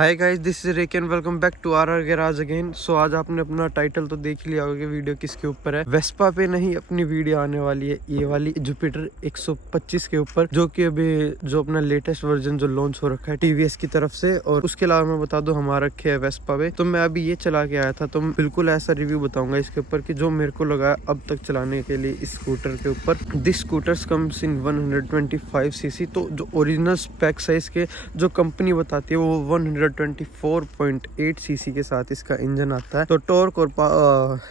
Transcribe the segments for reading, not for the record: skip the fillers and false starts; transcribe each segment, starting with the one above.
Hi guys, this is रेक and welcome back to our garage again. So आज आपने अपना टाइटल तो देख लिया होगा कि वीडियो किसके ऊपर है। वेस्पा पे नहीं अपनी वीडियो आने वाली है, ये वाली जुपिटर 125 के ऊपर, जो कि अभी जो अपना लेटेस्ट वर्जन जो लॉन्च हो रखा है टीवीएस की तरफ से। और उसके अलावा मैं बता दूं हमारा रखे है वेस्पा पे, तो मैं अभी ये चला के आया था, तो बिल्कुल ऐसा रिव्यू बताऊंगा इसके ऊपर कि जो मेरे को लगा अब तक चलाने के लिए इस स्कूटर के ऊपर। This scooters comes in 125 CC, तो जो ओरिजिनल स्पेक्स है इसके, जो कंपनी बताती है वो 124.8 सीसी के साथ इसका इंजन आता है। तो टॉर्क और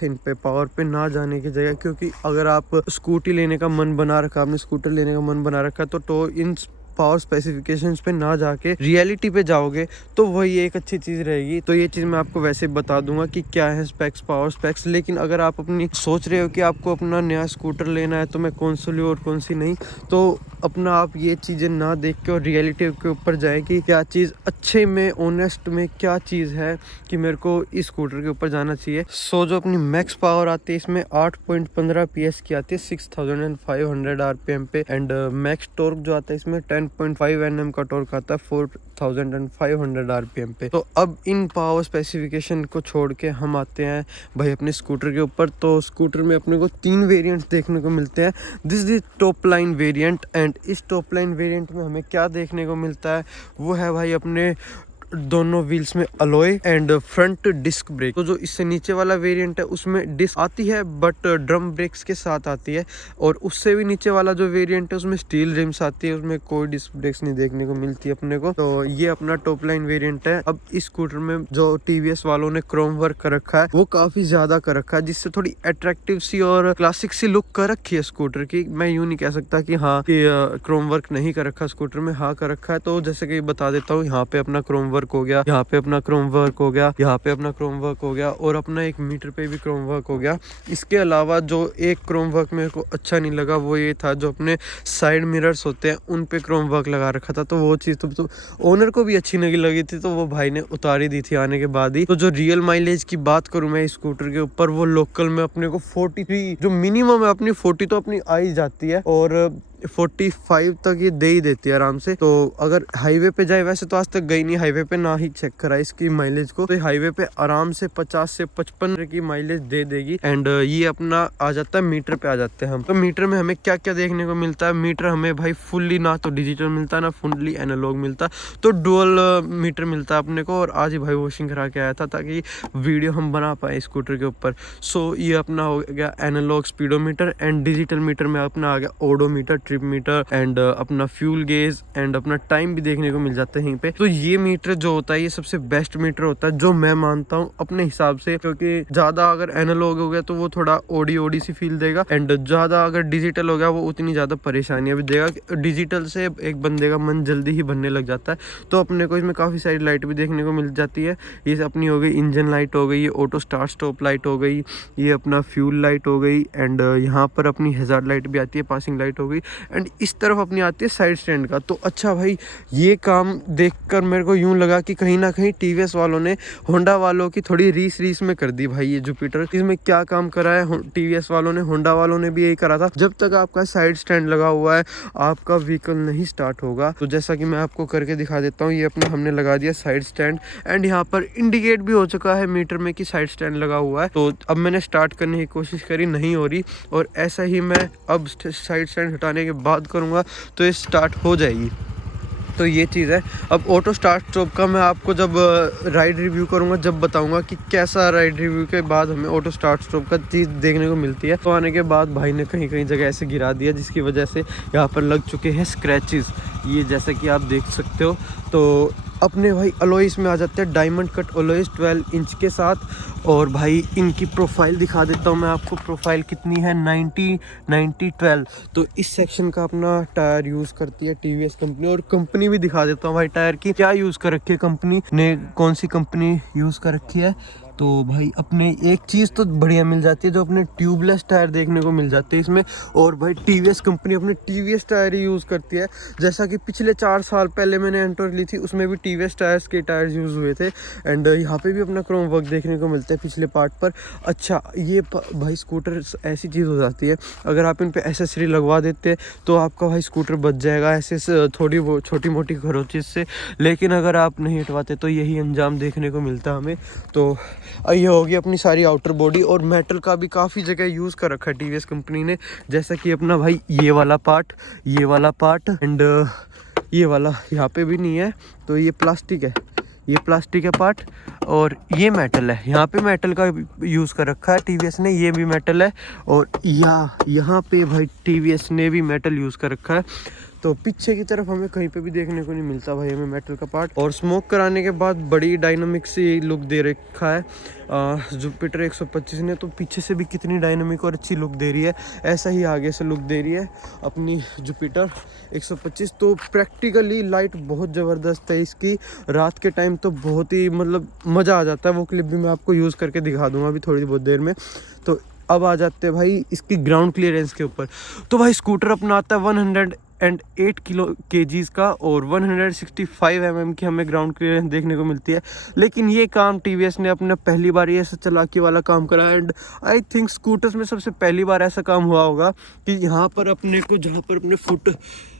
इन पे पावर पे ना जाने की जगह, क्योंकि अगर आप स्कूटी लेने का मन बना रखा, आपने स्कूटर लेने का मन बना रखा, तो इन पावर स्पेसिफिकेशंस पे ना जाके रियलिटी पे जाओगे तो वही एक अच्छी चीज़ रहेगी। तो ये चीज़ मैं आपको वैसे बता दूंगा कि क्या है स्पेक्स, पावर स्पेक्स। लेकिन अगर आप अपनी सोच रहे हो कि आपको अपना नया स्कूटर लेना है तो मैं कौन सी लूँ और कौन सी नहीं, तो अपना आप ये चीज़ें ना देख के और रियलिटी के ऊपर जाए कि क्या चीज़ अच्छे में, ऑनेस्ट में क्या चीज़ है कि मेरे को इस स्कूटर के ऊपर जाना चाहिए। सो जो अपनी मैक्स पावर आती है इसमें 8.15 PS की आती है 6500 RPM पे। एंड मैक्स टॉर्क जो आता है इसमें 10.5 Nm का टॉर्क आता है 4500 RPM पे। तो अब इन पावर स्पेसिफिकेशन को छोड़ के हम आते हैं भाई अपने स्कूटर के ऊपर। तो स्कूटर में अपने को 3 वेरिएंट्स देखने को मिलते हैं। This is top line variant. And इस टॉप लाइन वेरिएंट में हमें क्या देखने को मिलता है, वो है भाई अपने दोनों व्हील्स में alloy and front disc brake. तो जो इससे नीचे वाला वेरिएंट है उसमें डिस्क आती है बट ड्रम ब्रेक्स के साथ आती है, और उससे भी नीचे वाला जो वेरिएंट है उसमें स्टील रिम्स आती है, उसमें कोई डिस्क ब्रेक्स नहीं देखने को मिलती अपने को। तो ये अपना टॉप लाइन वेरिएंट है। अब इस स्कूटर में जो टीवीएस वालों ने क्रोम वर्क कर रखा है वो काफी ज्यादा कर रखा है, जिससे थोड़ी अट्रैक्टिव सी और क्लासिक सी लुक कर रखी है स्कूटर की। मैं यूं नहीं कह सकता कि हाँ कि क्रोम वर्क नहीं कर रखा स्कूटर में, हाँ कर रखा है। तो जैसे कि बता देता हूँ, यहाँ पे अपना क्रोम वर्क हो गया, यहाँ पे अपना क्रोम वर्क हो गया, यहाँ पे अपना क्रोम वर्क हो गया, और अपना एक मीटर पे भी क्रोम वर्क हो गया। इसके अलावा जो एक क्रोम वर्क मेरे को अच्छा नहीं लगा वो ये था, जो अपने साइड मिरर्स होते हैं उन पे क्रोम वर्क लगा रखा था। तो वो चीज़ तो ओनर को भी अच्छी नहीं लगी थी, तो वो भाई ने उतारी दी थी आने के बाद ही। तो जो रियल माइलेज की बात करूँ मैं इस स्कूटर के ऊपर, वो लोकल में अपने को 43, जो मिनिमम है अपनी 40 तो अपनी आ ही जाती है, और 45 तक ये दे ही देती है आराम से। तो अगर हाईवे पे जाए, वैसे तो आज तक गई नहीं हाईवे पे, ना ही चेक करा इसकी माइलेज को, तो हाईवे पे आराम से 50 से 55 की माइलेज दे देगी। एंड ये अपना आ जाता है मीटर पे आ जाते हैं हम। तो मीटर में हमें क्या क्या देखने को मिलता है, मीटर हमें भाई फुल्ली ना तो डिजिटल मिलता है ना फुल्ली एनालॉग मिलता, तो डुअल मीटर मिलता है अपने को। और आज ही भाई वॉशिंग करा के आया था ताकि वीडियो हम बना पाए स्कूटर के ऊपर। सो ये अपना हो गया analogue speedometer, and digital meter में अपना आ गया ओडोमीटर, ट्रिप मीटर, एंड अपना फ्यूल गेज, एंड अपना टाइम भी देखने को मिल जाता है यहीं पे। तो ये मीटर जो होता है ये सबसे बेस्ट मीटर होता है जो मैं मानता हूँ अपने हिसाब से, क्योंकि ज्यादा अगर एनालॉग हो गया तो वो थोड़ा ओडी ओडी सी फील देगा, एंड ज्यादा अगर डिजिटल हो गया वो उतनी ज्यादा परेशानियां भी देगा। डिजिटल से एक बंदे का मन जल्दी ही बनने लग जाता है। तो अपने को इसमें काफी सारी लाइट भी देखने को मिल जाती है। ये अपनी हो गई इंजन लाइट हो गई, ये ऑटो स्टार्ट स्टॉप लाइट हो गई, ये अपना फ्यूल लाइट हो गई, एंड यहाँ पर अपनी हैजार्ड लाइट भी आती है, पासिंग लाइट हो गई, एंड इस तरफ अपनी आती है साइड स्टैंड का। तो अच्छा भाई, ये काम देखकर मेरे को यूं लगा कि कहीं ना कहीं टीवीएस वालों ने होंडा वालों की थोड़ी रीस में कर दी भाई ये जुपिटर। इसमें क्या काम करा है टीवीएस वालों ने, होंडा वालों ने भी यही करा था। जब तक आपका साइड स्टैंड लगा हुआ है आपका व्हीकल नहीं स्टार्ट होगा। तो जैसा कि मैं आपको करके दिखा देता हूँ, ये अपना हमने लगा दिया साइड स्टैंड, एंड यहाँ पर इंडिकेट भी हो चुका है मीटर में कि साइड स्टैंड लगा हुआ है। तो अब मैंने स्टार्ट करने की कोशिश करी, नहीं हो रही, और ऐसा ही मैं अब साइड स्टैंड हटाने के बाद करूँगा तो ये स्टार्ट हो जाएगी। तो ये चीज़ है। अब ऑटो स्टार्ट स्टॉप का मैं आपको जब राइड रिव्यू करूँगा जब बताऊँगा कि कैसा राइड रिव्यू के बाद हमें ऑटो स्टार्ट स्टॉप का चीज़ देखने को मिलती है। तो आने के बाद भाई ने कहीं कहीं जगह ऐसे गिरा दिया जिसकी वजह से यहाँ पर लग चुके हैं स्क्रैचेस, ये जैसा कि आप देख सकते हो। तो अपने भाई अलॉयस में आ जाते हैं डायमंड कट अलॉयस 12 इंच के साथ। और भाई इनकी प्रोफाइल दिखा देता हूँ मैं आपको, प्रोफाइल कितनी है, 90-90-12। तो इस सेक्शन का अपना टायर यूज़ करती है टीवीएस कंपनी। और कंपनी भी दिखा देता हूँ भाई टायर की क्या यूज़ कर रखी है कंपनी ने, कौन सी कंपनी यूज़ कर रखी है। तो भाई अपने एक चीज़ तो बढ़िया मिल जाती है, जो अपने ट्यूबलेस टायर देखने को मिल जाते हैं इसमें। और भाई टीवीएस कंपनी अपने टीवीएस टायर ही यूज़ करती है, जैसा कि पिछले 4 साल पहले मैंने एंटोर्क ली थी, उसमें भी टीवीएस टायर्स के टायर्स यूज़ हुए थे। एंड यहाँ पे भी अपना क्रोम वर्क देखने को मिलता है पिछले पार्ट पर। अच्छा ये भाई स्कूटर ऐसी चीज़ हो जाती है, अगर आप इन पे एसेसरी लगवा देते हैं तो आपका भाई स्कूटर बच जाएगा ऐसे थोड़ी वो छोटी मोटी खरोंचीज से। लेकिन अगर आप नहीं हटवाते तो यही अंजाम देखने को मिलता हमें। तो ये होगी अपनी सारी आउटर बॉडी। और मेटल का भी काफ़ी जगह यूज़ कर रखा है टीवीएस कंपनी ने, जैसा कि अपना भाई ये वाला पार्ट एंड ये वाला यहाँ पे भी नहीं है, तो ये प्लास्टिक है, ये प्लास्टिक है पार्ट, और ये मेटल है। यहाँ पे मेटल का यूज़ कर रखा है टीवीएस ने, ये भी मेटल है। और यहाँ पे भाई टीवीएस ने भी मेटल यूज़ कर रखा है। तो पीछे की तरफ हमें कहीं पे भी देखने को नहीं मिलता भाई हमें मेटल का पार्ट। और स्मोक कराने के बाद बड़ी डायनामिक सी लुक दे रखा है जुपिटर 125 ने। तो पीछे से भी कितनी डायनामिक और अच्छी लुक दे रही है, ऐसा ही आगे से लुक दे रही है अपनी जुपिटर 125। तो प्रैक्टिकली लाइट बहुत ज़बरदस्त है इसकी, रात के टाइम तो बहुत ही मतलब मज़ा आ जाता है। वो क्लिप भी मैं आपको यूज़ करके दिखा दूँगा अभी थोड़ी बहुत देर में। तो अब आ जाते हैं भाई इसकी ग्राउंड क्लियरेंस के ऊपर। तो भाई स्कूटर अपना आता है 108 kgs का, और 165 mm की हमें ग्राउंड क्लियरेंस देखने को मिलती है। लेकिन ये काम टीवीएस ने अपने पहली बार ये ऐसा चालाकी वाला काम करा। एंड आई थिंक स्कूटर्स में सबसे पहली बार ऐसा काम हुआ होगा कि यहाँ पर अपने को, जहाँ पर अपने फुट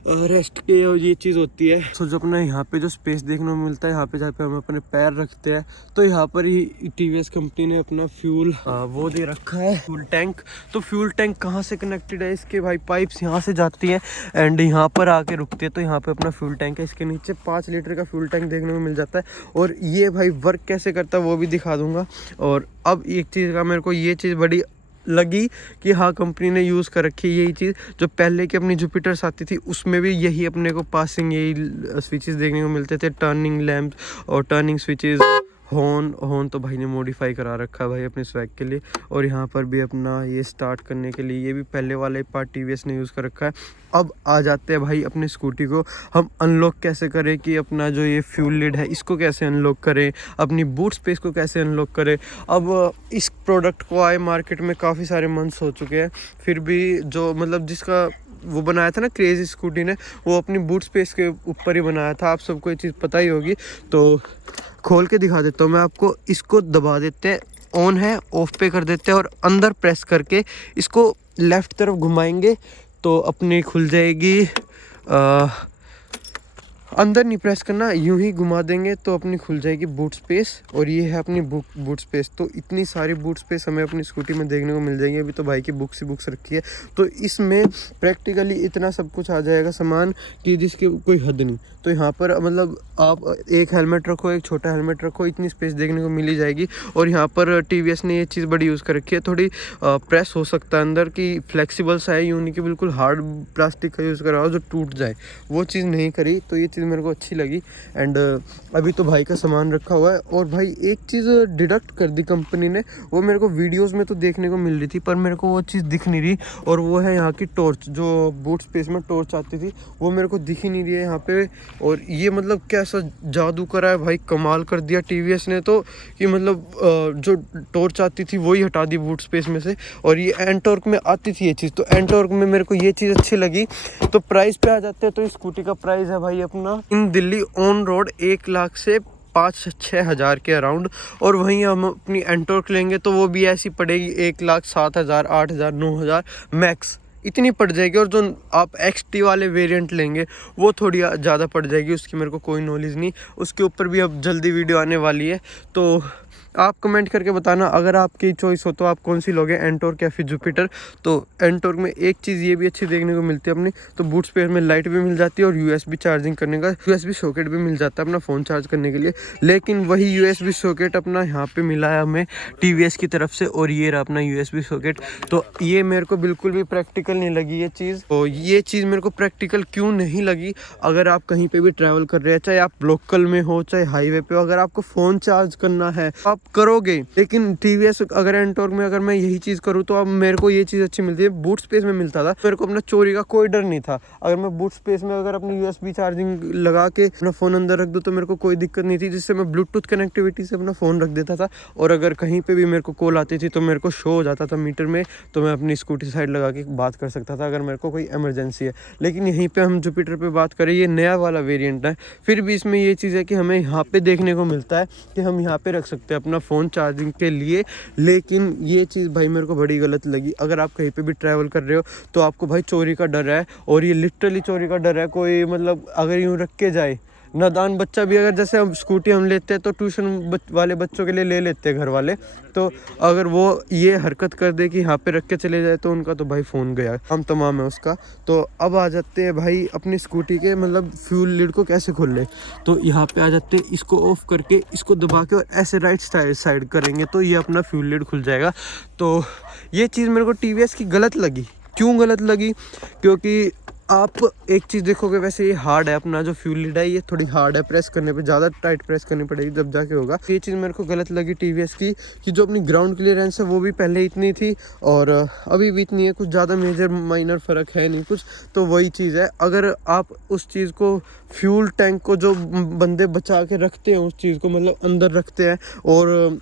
रेस्ट के ये चीज़ होती है, तो जो अपना यहाँ पे जो स्पेस देखने को मिलता है, यहाँ पे जहाँ पे हम अपने पैर रखते हैं, तो यहाँ पर ही टीवीएस कंपनी ने अपना फ्यूल वो दे रखा है, फ्यूल टैंक। तो फ्यूल टैंक कहाँ से कनेक्टेड है, इसके भाई पाइप्स यहाँ से जाती हैं एंड यहाँ पर आके रुकती है। तो यहाँ पे अपना फ्यूल टैंक है, इसके नीचे 5 लीटर का फ्यूल टैंक देखने को मिल जाता है। और ये भाई वर्क कैसे करता है वो भी दिखा दूंगा। और अब एक चीज़ का मेरे को ये चीज़ बड़ी लगी कि हाँ कंपनी ने यूज़ कर रखी है यही चीज़, जो पहले की अपनी जुपिटर्स आती थी उसमें भी यही अपने को पासिंग यही स्विचेस देखने को मिलते थे, टर्निंग लैंप्स और टर्निंग स्विचेस। हॉर्न तो भाई ने मॉडिफाई करा रखा है भाई अपने स्वैग के लिए। और यहाँ पर भी अपना ये स्टार्ट करने के लिए ये भी पहले वाला पार्ट टीवीएस ने यूज़ कर रखा है। अब आ जाते हैं भाई अपनी स्कूटी को हम अनलॉक कैसे करें, कि अपना जो ये फ्यूल लिड है इसको कैसे अनलॉक करें, अपनी बूट स्पेस को कैसे अनलॉक करें। अब इस प्रोडक्ट को आए मार्केट में काफ़ी सारे मंथ्स हो चुके हैं, फिर भी जो मतलब जिसका वो बनाया था ना क्रेज़ी स्कूटी ने, वो अपनी बूट स्पेस के ऊपर ही बनाया था। आप सबको ये चीज़ पता ही होगी। तो खोल के दिखा देता हूँ मैं आपको। इसको दबा देते हैं, ऑन है, ऑफ पे कर देते हैं और अंदर प्रेस करके इसको लेफ़्ट तरफ घुमाएंगे तो अपनी खुल जाएगी। अंदर नहीं प्रेस करना, यूं ही घुमा देंगे तो अपनी खुल जाएगी बूट स्पेस। और ये है अपनी बूट स्पेस। तो इतनी सारी बूट स्पेस हमें अपनी स्कूटी में देखने को मिल जाएंगी। अभी तो भाई की बुक्स ही बुक्स रखी है, तो इसमें प्रैक्टिकली इतना सब कुछ आ जाएगा सामान कि जिसकी कोई हद नहीं। तो यहाँ पर मतलब आप एक हेलमेट रखो, एक छोटा हेलमेट रखो, इतनी स्पेस देखने को मिल ही जाएगी। और यहाँ पर टीवीएस ने ये चीज़ बड़ी यूज़ कर रखी है, थोड़ी प्रेस हो सकता है अंदर की, फ्लेक्सिबल सा है, यूँ नहीं कि बिल्कुल हार्ड प्लास्टिक का यूज़ करा हो जो टूट जाए, वो चीज़ नहीं करी। तो ये चीज़ मेरे को अच्छी लगी। एंड अभी तो भाई का सामान रखा हुआ है। और भाई एक चीज़ डिडक्ट कर दी कंपनी ने, वो मेरे को वीडियोस में तो देखने को मिल रही थी पर मेरे को वो चीज़ दिख नहीं रही। और वो है यहाँ की टॉर्च, जो बूट स्पेस में टॉर्च आती थी वो मेरे को दिख ही नहीं रही है यहाँ पे। और ये मतलब कैसा जादू करा है भाई, कमाल कर दिया टीवीएस ने तो, कि मतलब जो टॉर्च आती थी वही हटा दी बूट स्पेस में से। और ये एंटॉर्क में आती थी ये चीज़, तो एंटॉर्क में मेरे को ये चीज़ अच्छी लगी। तो प्राइस पे आ जाते हैं। तो इस स्कूटी का प्राइस है भाई अपना इन दिल्ली ऑन रोड 1 लाख से 5-6 हज़ार के अराउंड। और वहीं हम अपनी एंटॉर्क लेंगे तो वो भी ऐसी पड़ेगी 1,07,000, 8,000, 9,000 मैक्स, इतनी पड़ जाएगी। और जो आप XT वाले वेरिएंट लेंगे वो थोड़ी ज़्यादा पड़ जाएगी, उसकी मेरे को कोई नॉलेज नहीं, उसके ऊपर भी अब जल्दी वीडियो आने वाली है। तो आप कमेंट करके बताना अगर आपकी चॉइस हो तो आप कौन सी लोगे, एंटॉर्क या फिर जुपिटर। तो एंटॉर्क में एक चीज़ ये भी अच्छी देखने को मिलती है अपनी, तो बूट स्पेस में लाइट भी मिल जाती है और USB चार्जिंग करने का USB सॉकेट भी मिल जाता है अपना फ़ोन चार्ज करने के लिए। लेकिन वही USB सॉकेट अपना यहाँ पे मिला है हमें TVS की तरफ से, और ये रहा अपना USB सॉकेट। तो ये मेरे को बिल्कुल भी प्रैक्टिकल नहीं लगी ये चीज़। तो ये चीज़ मेरे को प्रैक्टिकल क्यों नहीं लगी, अगर आप कहीं पर भी ट्रैवल कर रहे हैं, चाहे आप लोकल में हो चाहे हाईवे पे हो, अगर आपको फ़ोन चार्ज करना है आप करोगे। लेकिन टीवीएस अगर एंटॉर्क में अगर मैं यही चीज़ करूँ तो अब मेरे को ये चीज़ अच्छी मिलती है। बूट स्पेस में मिलता था, मेरे को अपना चोरी का कोई डर नहीं था। अगर मैं बूट स्पेस में अगर अपनी USB चार्जिंग लगा के अपना फ़ोन अंदर रख दूँ तो मेरे को कोई दिक्कत नहीं थी, जिससे मैं ब्लूटूथ कनेक्टिविटी से अपना फ़ोन रख देता था। और अगर कहीं पर भी मेरे को कॉल आती थी तो मेरे को शो हो जाता था मीटर में, तो मैं अपनी स्कूटी साइड लगा के बात कर सकता था अगर मेरे को कोई इमरजेंसी है। लेकिन यहीं पे हम जुपिटर पे बात करें, ये नया वाला वेरिएंट है, फिर भी इसमें ये चीज़ है कि हमें यहाँ पे देखने को मिलता है कि हम यहाँ पे रख सकते हैं अपना फ़ोन चार्जिंग के लिए। लेकिन ये चीज़ भाई मेरे को बड़ी गलत लगी। अगर आप कहीं पे भी ट्रैवल कर रहे हो तो आपको भाई चोरी का डर है, और ये लिटरली चोरी का डर है। कोई मतलब अगर यूँ रख के जाए, नादान बच्चा भी, अगर जैसे हम स्कूटी हम लेते हैं तो ट्यूशन वाले बच्चों के लिए ले लेते हैं घर वाले, तो अगर वो ये हरकत कर दे कि यहाँ पे रख के चले जाए तो उनका तो भाई फ़ोन गया, हम तमाम है उसका। तो अब आ जाते हैं भाई अपनी स्कूटी के मतलब फ्यूल लीड को कैसे खोल ले। तो यहाँ पे आ जाते हैं, इसको ऑफ करके इसको दबा के और ऐसे राइट साइड करेंगे तो ये अपना फ्यूल लीड खुल जाएगा। तो ये चीज़ मेरे को TVS की गलत लगी। क्यों गलत लगी? क्योंकि आप एक चीज़ देखोगे, वैसे ये हार्ड है, अपना जो फ्यूल लीड है ये थोड़ी हार्ड है, प्रेस करने पे ज़्यादा टाइट प्रेस करनी पड़ेगी जब जाके होगा। ये चीज़ मेरे को गलत लगी TVS की, कि जो अपनी ग्राउंड क्लियरेंस है वो भी पहले इतनी थी और अभी भी इतनी है, कुछ ज़्यादा मेजर माइनर फ़र्क है नहीं कुछ। तो वही चीज़ है, अगर आप उस चीज़ को फ्यूल टैंक को जो बंदे बचा के रखते हैं उस चीज़ को मतलब अंदर रखते हैं और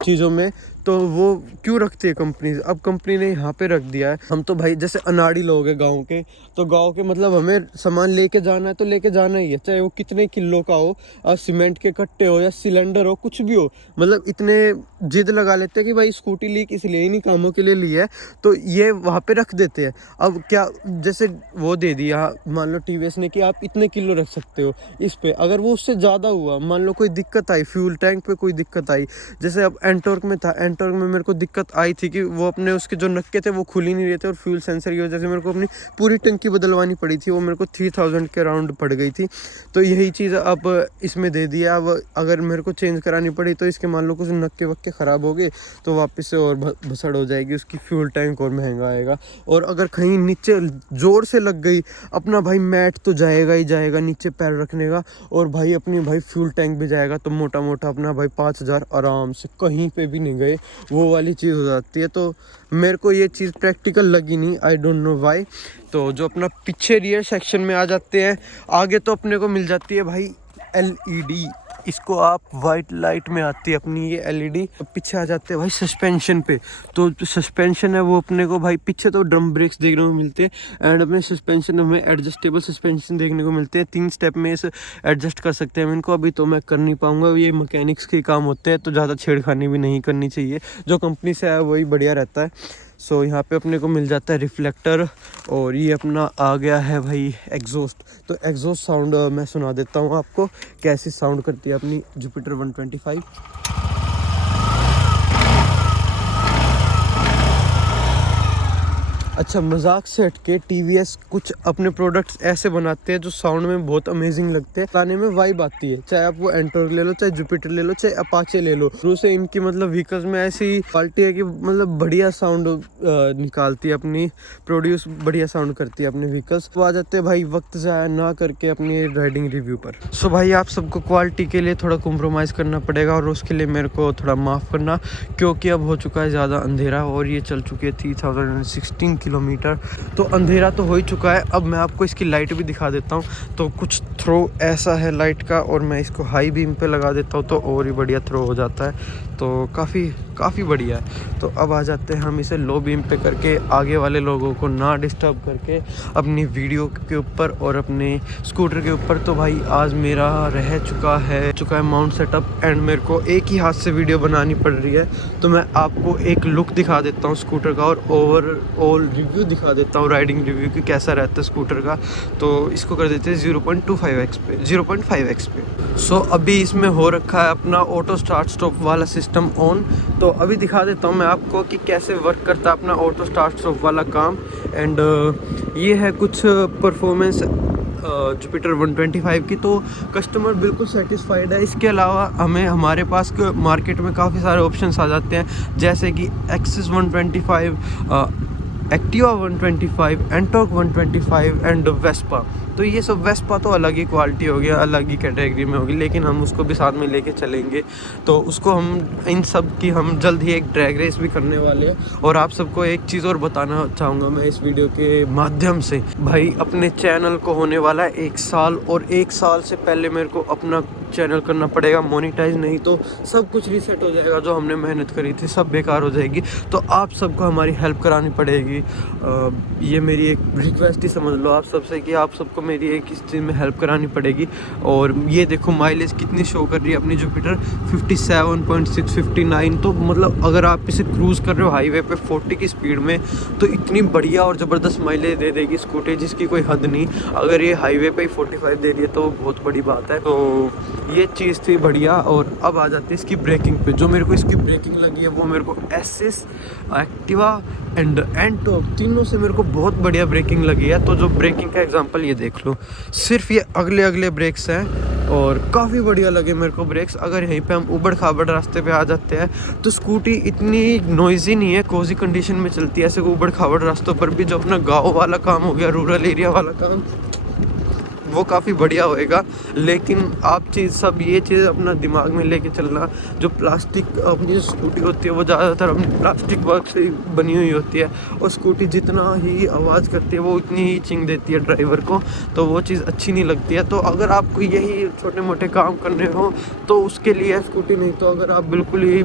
चीज़ों में, तो वो क्यों रखती है कंपनी? अब कंपनी ने यहाँ पे रख दिया है। हम तो भाई जैसे अनाड़ी लोग हैं गांव के, तो गांव के मतलब हमें सामान लेके जाना है तो लेके जाना ही है, चाहे वो कितने किलो का हो, सीमेंट के कट्टे हो या सिलेंडर हो, कुछ भी हो। मतलब इतने जिद लगा लेते हैं कि भाई स्कूटी ली इसलिए ही नहीं, कामों के लिए ली है, तो ये वहाँ पे रख देते हैं। अब क्या, जैसे वो दे दिया मान लो TVS ने कि आप इतने किलो रख सकते हो इस पे, अगर वो उससे ज़्यादा हुआ, मान लो कोई दिक्कत आई फ्यूल टैंक पे, कोई दिक्कत आई, जैसे अब एंटॉर्क में था, एंटॉर्क में मेरे को दिक्कत आई थी कि वो अपने उसके जो नक्के थे वो खुल ही नहीं रहे थे, और फ्यूल सेंसर की वजह से मेरे को अपनी पूरी टंकी बदलवानी पड़ी थी, वो मेरे को 3000 के अराउंड पड़ गई थी। तो यही चीज़ अब इसमें दे दिया। अब अगर मेरे को चेंज करानी पड़ी तो इसके मान लो कुछ नक्के वक्के ख़राब हो गए तो वापस से और भसड़ हो जाएगी, उसकी फ्यूल टैंक और महंगा आएगा। और अगर कहीं नीचे ज़ोर से लग गई, अपना भाई मैट तो जाएगा ही जाएगा नीचे पैर रखने का, और भाई अपनी भाई फ्यूल टैंक भी जाएगा, तो मोटा मोटा अपना भाई 5000 आराम से कहीं पे भी नहीं गए, वो वाली चीज़ हो जाती है। तो मेरे को ये चीज़ प्रैक्टिकल लगी नहीं, आई डोंट नो वाई। तो जो अपना पीछे रियर सेक्शन में आ जाते हैं, आगे तो अपने को मिल जाती है भाई LED, इसको आप वाइट लाइट में आती है अपनी ये LED। पीछे आ जाते हैं भाई सस्पेंशन पे, तो जो सस्पेंशन है वो अपने को भाई पीछे तो ड्रम ब्रेक्स देखने को मिलते हैं, एंड अपने सस्पेंशन में एडजस्टेबल सस्पेंशन देखने को मिलते हैं। 3 स्टेप में इसे एडजस्ट कर सकते हैं हम इनको। अभी तो मैं कर नहीं पाऊँगा, ये मैकेनिक्स के काम होते हैं, तो ज़्यादा छेड़खानी भी नहीं करनी चाहिए, जो कंपनी से आया वही बढ़िया रहता है। सो यहाँ पे अपने को मिल जाता है रिफ्लेक्टर, और ये अपना आ गया है भाई एग्जॉस्ट। तो एग्जॉस्ट साउंड मैं सुना देता हूँ आपको, कैसी साउंड करती है अपनी जुपिटर 125। अच्छा, मजाक से हट के TVS कुछ अपने प्रोडक्ट्स ऐसे बनाते हैं जो साउंड में बहुत अमेजिंग लगते हैं, गाने में वाइब आती है। चाहे आप वो एंटॉर्क ले लो, चाहे जुपिटर ले लो, चाहे अपाचे ले लो, शुरू से इनकी मतलब व्हीकल्स में ऐसी क्वालिटी है कि मतलब बढ़िया साउंड निकालती है, अपनी प्रोड्यूस बढ़िया साउंड करती है अपने व्हीकल्स। तो आ जाते हैं भाई वक्त ज़ाया ना करके अपनी राइडिंग रिव्यू पर। सो भाई आप सबको क्वालिटी के लिए थोड़ा कॉम्प्रोमाइज़ करना पड़ेगा, और उसके लिए मेरे को थोड़ा माफ़ करना, क्योंकि अब हो चुका है ज़्यादा अंधेरा और ये चल चुकी है 3016 किलोमीटर। तो अंधेरा तो हो ही चुका है। अब मैं आपको इसकी लाइट भी दिखा देता हूँ। तो कुछ थ्रो ऐसा है लाइट का, और मैं इसको हाई बीम पे लगा देता हूँ तो और ही बढ़िया थ्रो हो जाता है, तो काफ़ी बढ़िया है। तो अब आ जाते हैं हम इसे लो बीम पे करके, आगे वाले लोगों को ना डिस्टर्ब करके, अपनी वीडियो के ऊपर और अपने स्कूटर के ऊपर। तो भाई आज मेरा रह चुका है माउंट सेटअप, एंड मेरे को एक ही हाथ से वीडियो बनानी पड़ रही है। तो मैं आपको एक लुक दिखा देता हूँ स्कूटर का, और ओवरऑल रिव्यू दिखा देता हूँ, राइडिंग रिव्यू कि कैसा रहता है स्कूटर का। तो इसको कर देते हैं 0.25x पे, 0.5x पे। सो अभी इसमें हो रखा है अपना ऑटो स्टार्ट स्टॉप वाला सिस्टम ऑन। तो अभी दिखा देता हूँ मैं आपको कि कैसे वर्क करता है अपना ऑटो स्टार्ट स्टॉप वाला काम। एंड ये है कुछ परफॉर्मेंस जुपिटर 125 की। तो कस्टमर बिल्कुल सेटिस्फाइड है। इसके अलावा हमारे पास मार्केट में काफ़ी सारे ऑप्शंस आ जाते हैं, जैसे कि axis 125, Activa 125, Ntorq 125 and Vespa. तो ये सब वेस्पा तो अलग ही क्वालिटी हो गया, अलग ही कैटेगरी में होगी, लेकिन हम उसको भी साथ में लेके चलेंगे। तो उसको हम इन सब की हम जल्द ही एक ड्रैग रेस भी करने वाले हैं। और आप सबको एक चीज़ और बताना चाहूँगा मैं इस वीडियो के माध्यम से, भाई अपने चैनल को होने वाला है 1 साल, और 1 साल से पहले मेरे को अपना चैनल करना पड़ेगा मोनेटाइज, नहीं तो सब कुछ रीसेट हो जाएगा, जो हमने मेहनत करी थी सब बेकार हो जाएगी। तो आप सबको हमारी हेल्प करानी पड़ेगी। ये मेरी एक रिक्वेस्ट ही समझ लो आप सबसे कि आप सबको मेरी एक इस चीज़ में हेल्प करानी पड़ेगी। और ये देखो माइलेज कितनी शो कर रही है अपनी जुपिटर, 57.6, 59। तो मतलब अगर आप इसे क्रूज़ कर रहे हो हाईवे पे 40 की स्पीड में, तो इतनी बढ़िया और ज़बरदस्त माइलेज दे देगी स्कूटी जिसकी कोई हद नहीं। अगर ये हाईवे पे ही 45 दे रही है तो बहुत बड़ी बात है। तो ये चीज़ थी बढ़िया। और अब आ जाती है इसकी ब्रेकिंग पे। जो मेरे को इसकी ब्रेकिंग लगी है वो मेरे को एसिस, एक्टिवा एंड एंटॉर्क तीनों से मेरे को बहुत बढ़िया ब्रेकिंग लगी है। तो जो ब्रेकिंग का एग्जांपल ये देख लो, सिर्फ ये अगले ब्रेक्स हैं और काफ़ी बढ़िया लगे मेरे को ब्रेक्स। अगर यहीं पे हम उबड़ खाबड़ रास्ते पे आ जाते हैं तो स्कूटी इतनी नॉइजी नहीं है, कोजी कंडीशन में चलती है ऐसे उबड़ खाबड़ रास्तों पर भी। जो अपना गाँव वाला काम हो गया, रूरल एरिया वाला काम, वो काफ़ी बढ़िया होएगा। लेकिन आप ये चीज़ अपना दिमाग में लेके चलना, जो प्लास्टिक अपनी जो स्कूटी होती है वो ज़्यादातर अपनी प्लास्टिक वर्क से बनी हुई होती है, और स्कूटी जितना ही आवाज़ करती है वो उतनी ही चिंग देती है ड्राइवर को, तो वो चीज़ अच्छी नहीं लगती है। तो अगर आपको यही छोटे मोटे काम करने हो तो उसके लिए स्कूटी, नहीं तो अगर आप बिल्कुल ही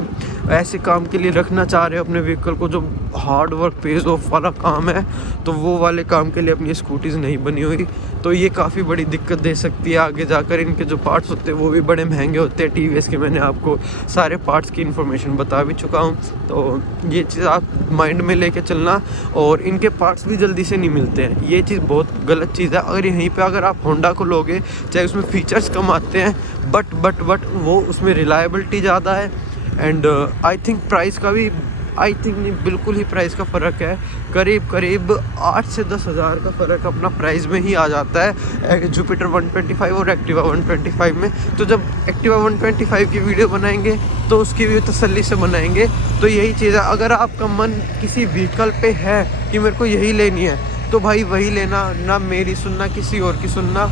ऐसे काम के लिए रखना चाह रहे हो अपने व्हीकल को जो हार्ड वर्क पेज ऑफ वाला काम है, तो वो वाले काम के लिए अपनी स्कूटीज़ नहीं बनी हुई। तो ये काफ़ी बड़ी दिक्कत दे सकती है आगे जाकर। इनके जो पार्ट्स होते हैं वो भी बड़े महंगे होते हैं। टीवीएस के मैंने आपको सारे पार्ट्स की इन्फॉर्मेशन बता भी चुका हूँ। तो ये चीज़ आप माइंड में लेके चलना। और इनके पार्ट्स भी जल्दी से नहीं मिलते हैं, ये चीज़ बहुत गलत चीज़ है। अगर यहीं पे अगर आप होंडा को लोगे, चाहे उसमें फीचर्स कम आते हैं, बट वो उसमें रिलायबिलिटी ज़्यादा है। एंड आई थिंक प्राइस का भी नहीं, बिल्कुल ही प्राइस का फ़र्क है। करीब 8 से 10 हज़ार का फ़र्क अपना प्राइस में ही आ जाता है जुपिटर 125 और एक्टिवा 125 में। तो जब एक्टिवा 125 की वीडियो बनाएंगे तो उसकी भी तसल्ली से बनाएंगे। तो यही चीज़ है, अगर आपका मन किसी व्हीकल पे है कि मेरे को यही लेनी है, तो भाई वही लेना, ना मेरी सुनना किसी और की सुनना।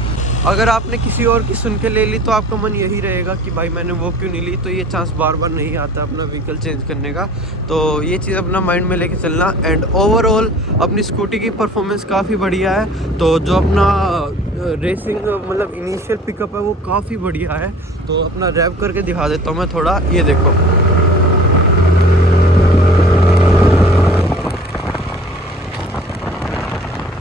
अगर आपने किसी और की सुन के ले ली तो आपका मन यही रहेगा कि भाई मैंने वो क्यों नहीं ली। तो ये चांस बार बार नहीं आता अपना व्हीकल चेंज करने का। तो ये चीज़ अपना माइंड में लेके चलना। एंड ओवरऑल अपनी स्कूटी की परफॉर्मेंस काफ़ी बढ़िया है। तो जो अपना रेसिंग मतलब इनिशियल पिकअप है वो काफ़ी बढ़िया है। तो अपना रैप करके दिखा देता हूँ मैं थोड़ा, ये देखो।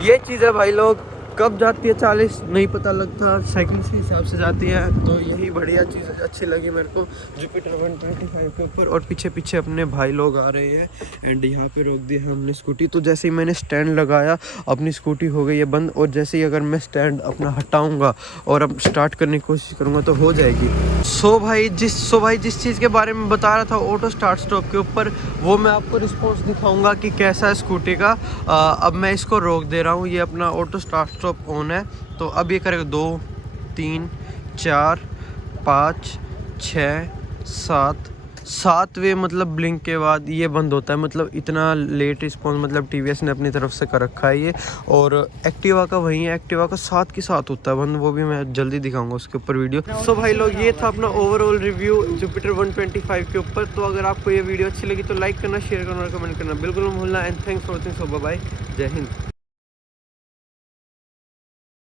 ये चीज़ है भाई लोग, कब जाती है 40 नहीं पता लगता, सेकंड्स के हिसाब से जाती है। तो यही बढ़िया चीज़ अच्छी लगी मेरे को जुपिटर 125 के ऊपर। और पीछे अपने भाई लोग आ रहे हैं एंड यहाँ पे रोक दिया हमने स्कूटी। तो जैसे ही मैंने स्टैंड लगाया अपनी स्कूटी हो गई है बंद, और जैसे ही अगर मैं स्टैंड अपना हटाऊंगा और अब स्टार्ट करने की कोशिश करूँगा तो हो जाएगी। सो भाई जिस चीज़ के बारे में बता रहा था ऑटो स्टार्ट स्टॉप के ऊपर, वो मैं आपको रिस्पॉन्स दिखाऊंगा कि कैसा है स्कूटी का। अब मैं इसको रोक दे रहा हूँ, ये अपना ऑटो स्टार्ट स्टॉप ऑन है। तो अब ये करेगा 2 3 4 5 6 7वें मतलब ब्लिंक के बाद ये बंद होता है। मतलब इतना लेट रिस्पॉन्स मतलब टीवीएस ने अपनी तरफ से कर रखा है ये। और एक्टिवा का वही है, एक्टिवा का साथ के साथ होता है बंद, वो भी मैं जल्दी दिखाऊंगा उसके ऊपर वीडियो। सो भाई लोग, ये था अपना ओवरऑल रिव्यू जुपिटर 125 के ऊपर। तो अगर आपको ये वीडियो अच्छी लगी तो लाइक करना, शेयर करना और कमेंट करना बिल्कुल मत भूलना। And thanks for watching. So bye, Jai Hind.